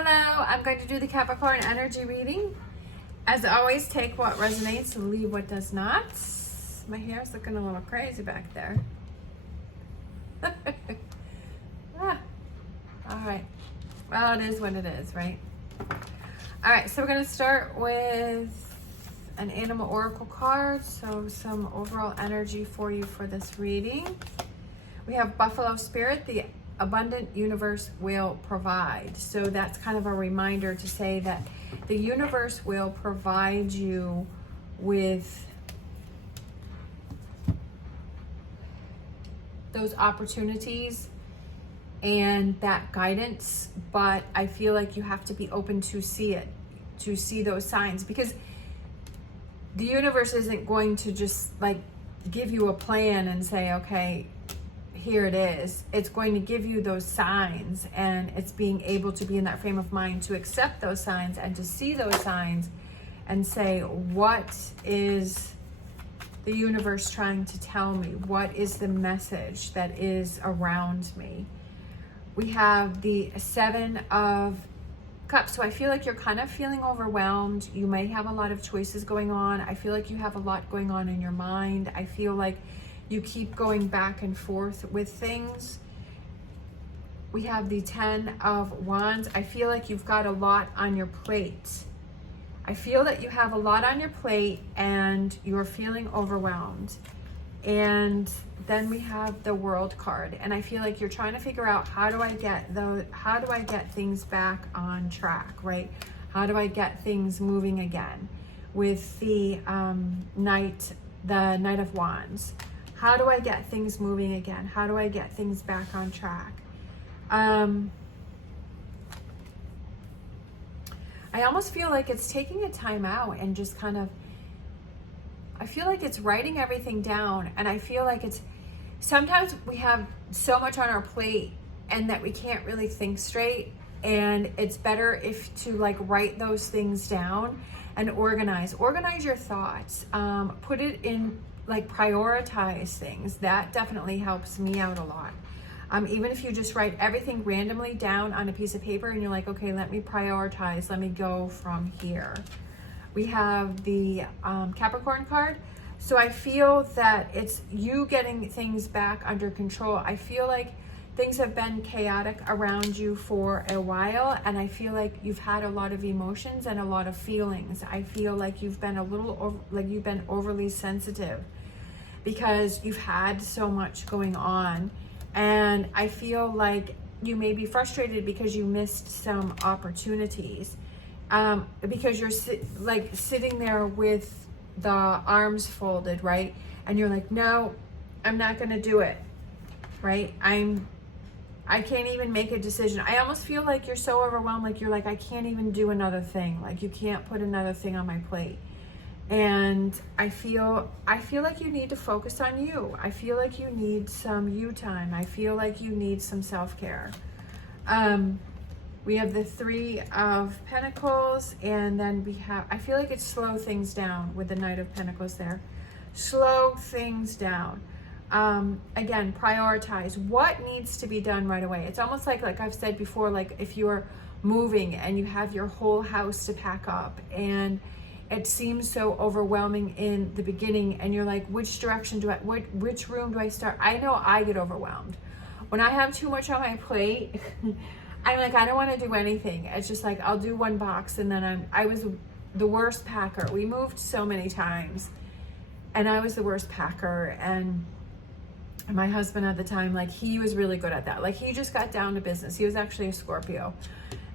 Hello, I'm going to do the Capricorn energy reading. As always, take what resonates and leave what does not. My hair's looking a little crazy back there. All right. Well, it is what it is, right? All right, so we're going to start with an animal oracle card. So some overall energy for you for this reading. We have Buffalo Spirit, the abundant universe will provide. So that's kind of a reminder to say that the universe will provide you with those opportunities and that guidance, but I feel like you have to be open to see it, to see those signs, because the universe isn't going to just like give you a plan and say, okay, here it is. It's going to give you those signs, and it's being able to be in that frame of mind to accept those signs and to see those signs and say, what is the universe trying to tell me? What is the message that is around me? We have the Seven of Cups. So I feel like you're kind of feeling overwhelmed. You may have a lot of choices going on. I feel like you have a lot going on in your mind. I feel like you keep going back and forth with things. We have the Ten of Wands. I feel like you've got a lot on your plate. I feel that you have a lot on your plate and you're feeling overwhelmed. And then we have the World card, and I feel like you're trying to figure out, how do I get things back on track, right? How do I get things moving again? With the Knight of Wands. How do I get things moving again? How do I get things back on track? I almost feel like it's taking a time out and just kind of, I feel like it's writing everything down, and I feel like it's, sometimes we have so much on our plate and that we can't really think straight, and it's better if to like write those things down and organize your thoughts, put it in, like prioritize things. That definitely helps me out a lot. Even if you just write everything randomly down on a piece of paper and you're like, okay, let me prioritize, let me go from here. We have the Capricorn card. So I feel that it's you getting things back under control. I feel like things have been chaotic around you for a while, and I feel like you've had a lot of emotions and a lot of feelings. I feel like you've been you've been overly sensitive because you've had so much going on, and I feel like you may be frustrated because you missed some opportunities, because you're sitting there with the arms folded, right? And you're like, no, I'm not gonna do it, right? I can't even make a decision. I almost feel like you're so overwhelmed, like you're like, I can't even do another thing. Like you can't put another thing on my plate. And I feel like you need to focus on you. I feel like you need some you time. I feel like you need some self-care. We have the Three of Pentacles, and then we have, I feel like it's slow things down with the Knight of Pentacles there. Slow things down. Again, prioritize what needs to be done right away. It's almost like I've said before, like if you're moving and you have your whole house to pack up, and it seems so overwhelming in the beginning, and you're like, which direction do which room do I start? I know I get overwhelmed. When I have too much on my plate, I'm like, I don't want to do anything. It's just like, I'll do one box, and then I was the worst packer. We moved so many times, and I was the worst packer, and my husband at the time, like he was really good at that. Like he just got down to business. He was actually a Scorpio.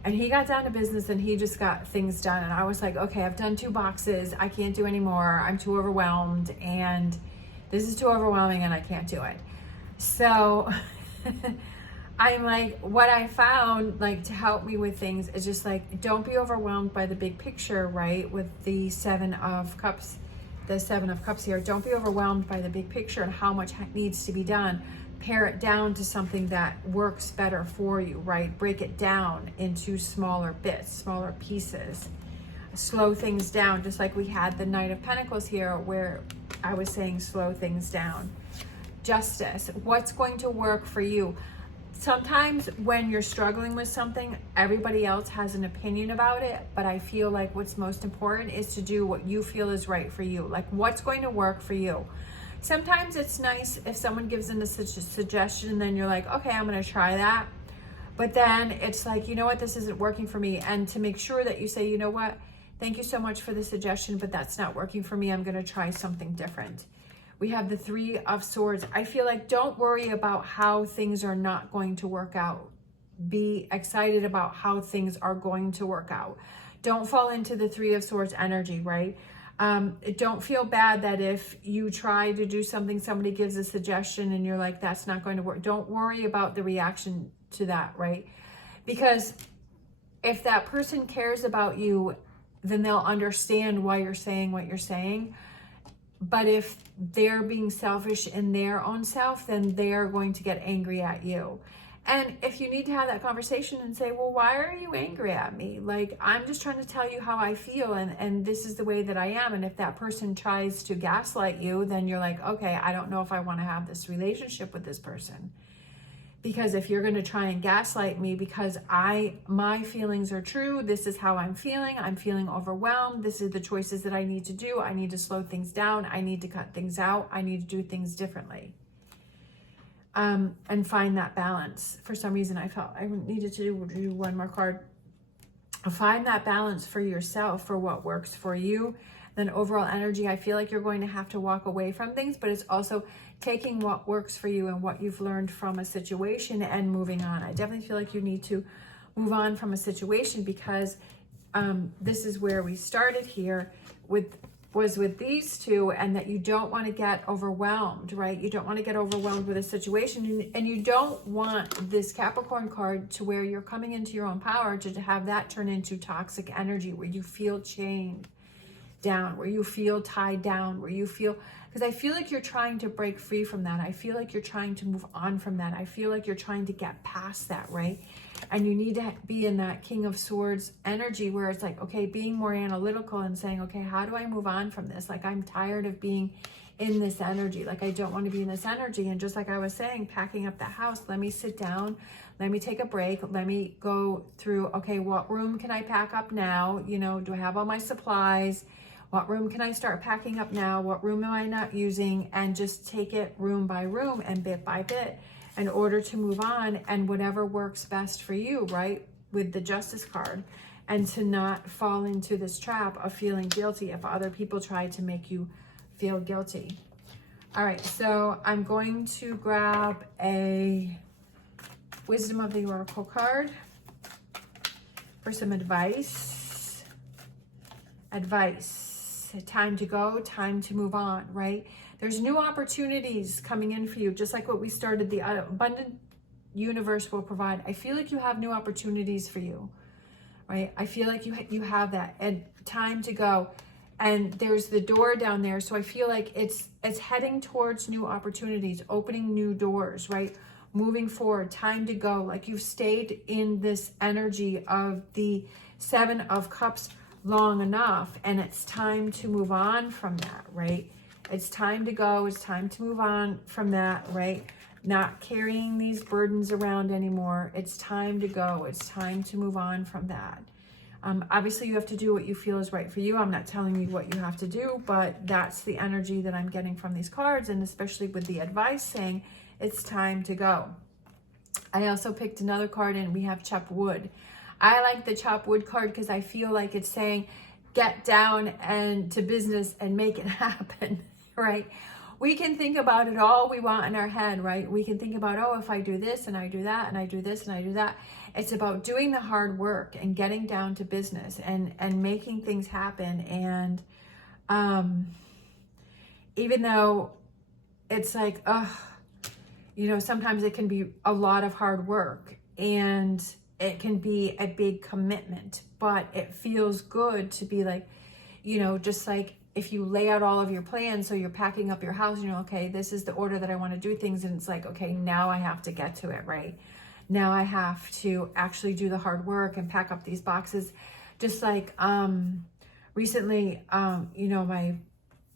And he got down to business and he just got things done. And I was like, okay, I've done 2 boxes. I can't do anymore. I'm too overwhelmed. And this is too overwhelming and I can't do it. So I'm like, what I found like to help me with things is just like, don't be overwhelmed by the big picture, right? With the Seven of Cups, the Seven of Cups here. Don't be overwhelmed by the big picture and how much needs to be done. Pare it down to something that works better for you, right? Break it down into smaller bits, smaller pieces. Slow things down, just like we had the Knight of Pentacles here where I was saying slow things down. Justice, what's going to work for you? sometimes when you're struggling with something, everybody else has an opinion about it, but I feel like what's most important is to do what you feel is right for you, like what's going to work for you. Sometimes it's nice if someone gives in a suggestion and then you're like, okay, I'm going to try that. But then it's like, you know what, this isn't working for me. And to make sure that you say, you know what, thank you so much for the suggestion, but that's not working for me. I'm going to try something different. We have the Three of Swords. I feel like don't worry about how things are not going to work out. Be excited about how things are going to work out. Don't fall into the Three of Swords energy, right? Don't feel bad that if you try to do something, somebody gives a suggestion and you're like, that's not going to work. Don't worry about the reaction to that, right? Because if that person cares about you, then they'll understand why you're saying what you're saying. But if they're being selfish in their own self, then they're going to get angry at you. And if you need to have that conversation and say, well, why are you angry at me? Like, I'm just trying to tell you how I feel, and this is the way that I am. And if that person tries to gaslight you, then you're like, okay, I don't know if I want to have this relationship with this person. Because if you're going to try and gaslight me because my feelings are true, this is how I'm feeling overwhelmed, this is the choices that I need to do, I need to slow things down, I need to cut things out, I need to do things differently. And find that balance. For some reason, I felt I needed to do one more card. Find that balance for yourself, for what works for you. Then overall energy, I feel like you're going to have to walk away from things, but it's also taking what works for you and what you've learned from a situation and moving on. I definitely feel like you need to move on from a situation because this is where we started here was with these two, and that you don't want to get overwhelmed, right? You don't want to get overwhelmed with a situation, and you don't want this Capricorn card to where you're coming into your own power to have that turn into toxic energy where you feel chained down, where you feel tied down, where you feel, because I feel like you're trying to break free from that. I feel like you're trying to move on from that. I feel like you're trying to get past that, right? And you need to be in that King of Swords energy where it's like, okay, being more analytical and saying, okay, how do I move on from this? Like, I'm tired of being in this energy. Like, I don't want to be in this energy. And just like I was saying, packing up the house, let me sit down, let me take a break, let me go through, okay, what room can I pack up now? You know, do I have all my supplies? What room can I start packing up now? What room am I not using? And just take it room by room and bit by bit in order to move on, and whatever works best for you, right? With the Justice card, and to not fall into this trap of feeling guilty if other people try to make you feel guilty. All right, so I'm going to grab a Wisdom of the Oracle card for some advice. Time to go, time to move on, right? There's new opportunities coming in for you, just like what we started. The abundant universe will provide. I feel like you have new opportunities for you, right? I feel like you have that, and time to go. And there's the door down there, so I feel like it's heading towards new opportunities, opening new doors, right? Moving forward, time to go. Like, you've stayed in this energy of the Seven of Cups long enough, and it's time to move on from that, right? It's time to go. It's time to move on from that, right? Not carrying these burdens around anymore. It's time to go. It's time to move on from that. Obviously, you have to do what you feel is right for you. I'm not telling you what you have to do, but that's the energy that I'm getting from these cards, and especially with the advice saying it's time to go. I also picked another card, and we have Chop Wood. I like the Chop Wood card because I feel like it's saying get down and to business and make it happen, right? We can think about it all we want in our head, right? We can think about, oh, if I do this and I do that and I do this and I do that. It's about doing the hard work and getting down to business and making things happen. And even though it's like, you know, sometimes it can be a lot of hard work and it can be a big commitment, but it feels good to be like, you know, just like if you lay out all of your plans, so you're packing up your house, you know, okay, this is the order that I want to do things. And it's like, okay, now I have to get to it, right? Now I have to actually do the hard work and pack up these boxes. Just like recently, you know, my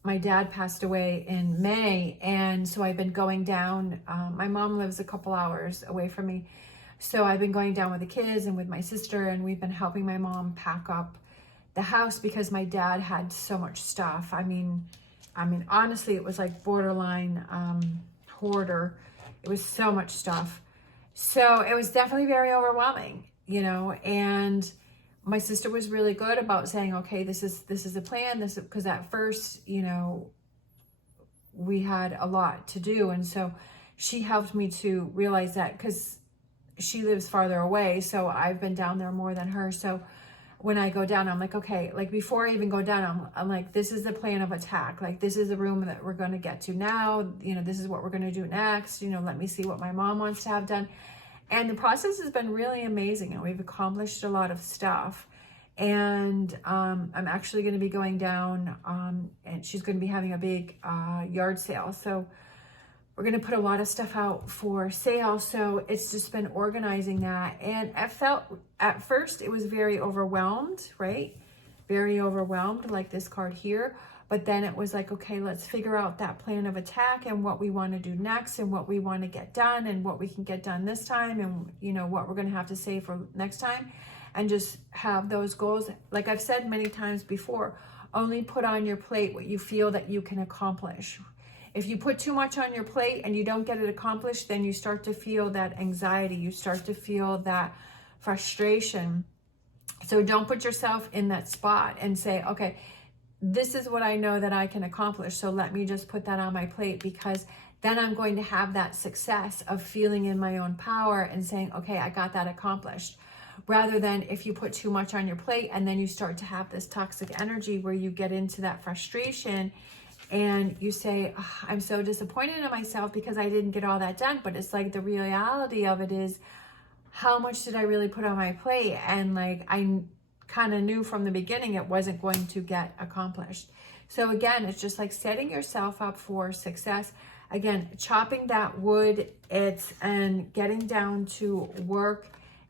my dad passed away in May, and so I've been going down. My mom lives a couple hours away from me, so I've been going down with the kids and with my sister, and we've been helping my mom pack up the house because my dad had so much stuff. I mean, honestly, it was like borderline hoarder. It was so much stuff. So it was definitely very overwhelming, you know, and my sister was really good about saying, okay, this is the plan. This is because at first, you know, we had a lot to do. And so she helped me to realize that, because she lives farther away. So I've been down there more than her. So when I go down, I'm like, okay, like before I even go down, I'm like, this is the plan of attack. Like, this is the room that we're going to get to now. You know, this is what we're going to do next. You know, let me see what my mom wants to have done. And the process has been really amazing, and we've accomplished a lot of stuff. And I'm actually going to be going down, and she's going to be having a big yard sale. So we're going to put a lot of stuff out for sale. So it's just been organizing that. And I felt at first it was very overwhelmed, right? Very overwhelmed, like this card here. But then it was like, okay, let's figure out that plan of attack and what we want to do next and what we want to get done and what we can get done this time and, you know, what we're going to have to save for next time, and just have those goals. Like I've said many times before, only put on your plate what you feel that you can accomplish. If you put too much on your plate and you don't get it accomplished, then you start to feel that anxiety. You start to feel that frustration. So don't put yourself in that spot and say, okay, this is what I know that I can accomplish, so let me just put that on my plate, because then I'm going to have that success of feeling in my own power and saying, okay, I got that accomplished. Rather than if you put too much on your plate and then you start to have this toxic energy where you get into that frustration and you say, oh, I'm so disappointed in myself because I didn't get all that done. But it's like the reality of it is, how much did I really put on my plate? And like, I kind of knew from the beginning it wasn't going to get accomplished. So again, it's just like setting yourself up for success. Again, chopping that wood, and getting down to work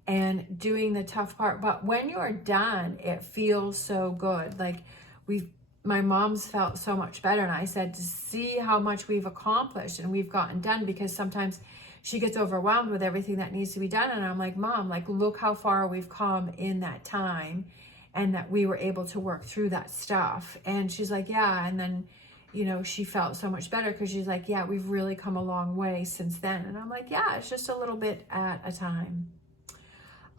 and doing the tough part. But when you're done, it feels so good. Like my mom's felt so much better. And I said, to see how much we've accomplished and we've gotten done, because sometimes she gets overwhelmed with everything that needs to be done. And I'm like, Mom, like, look how far we've come in that time, and that we were able to work through that stuff. And she's like, yeah. And then, you know, she felt so much better, because she's like, yeah, we've really come a long way since then. And I'm like, yeah, it's just a little bit at a time.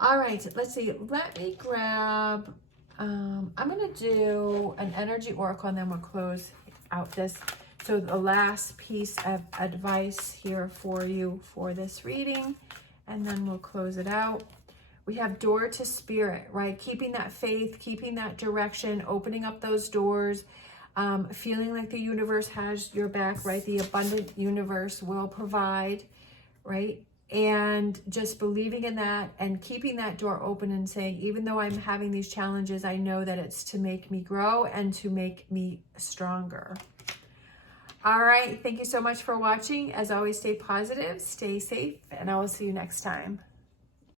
All right, let's see. Let me grab, I'm going to do an energy oracle, and then we'll close out this. So the last piece of advice here for you for this reading, and then we'll close it out. We have door to spirit, right? Keeping that faith, keeping that direction, opening up those doors, feeling like the universe has your back, right? The abundant universe will provide, right? And just believing in that and keeping that door open and saying, even though I'm having these challenges, I know that it's to make me grow and to make me stronger. All right. Thank you so much for watching. As always, stay positive, stay safe, and I will see you next time.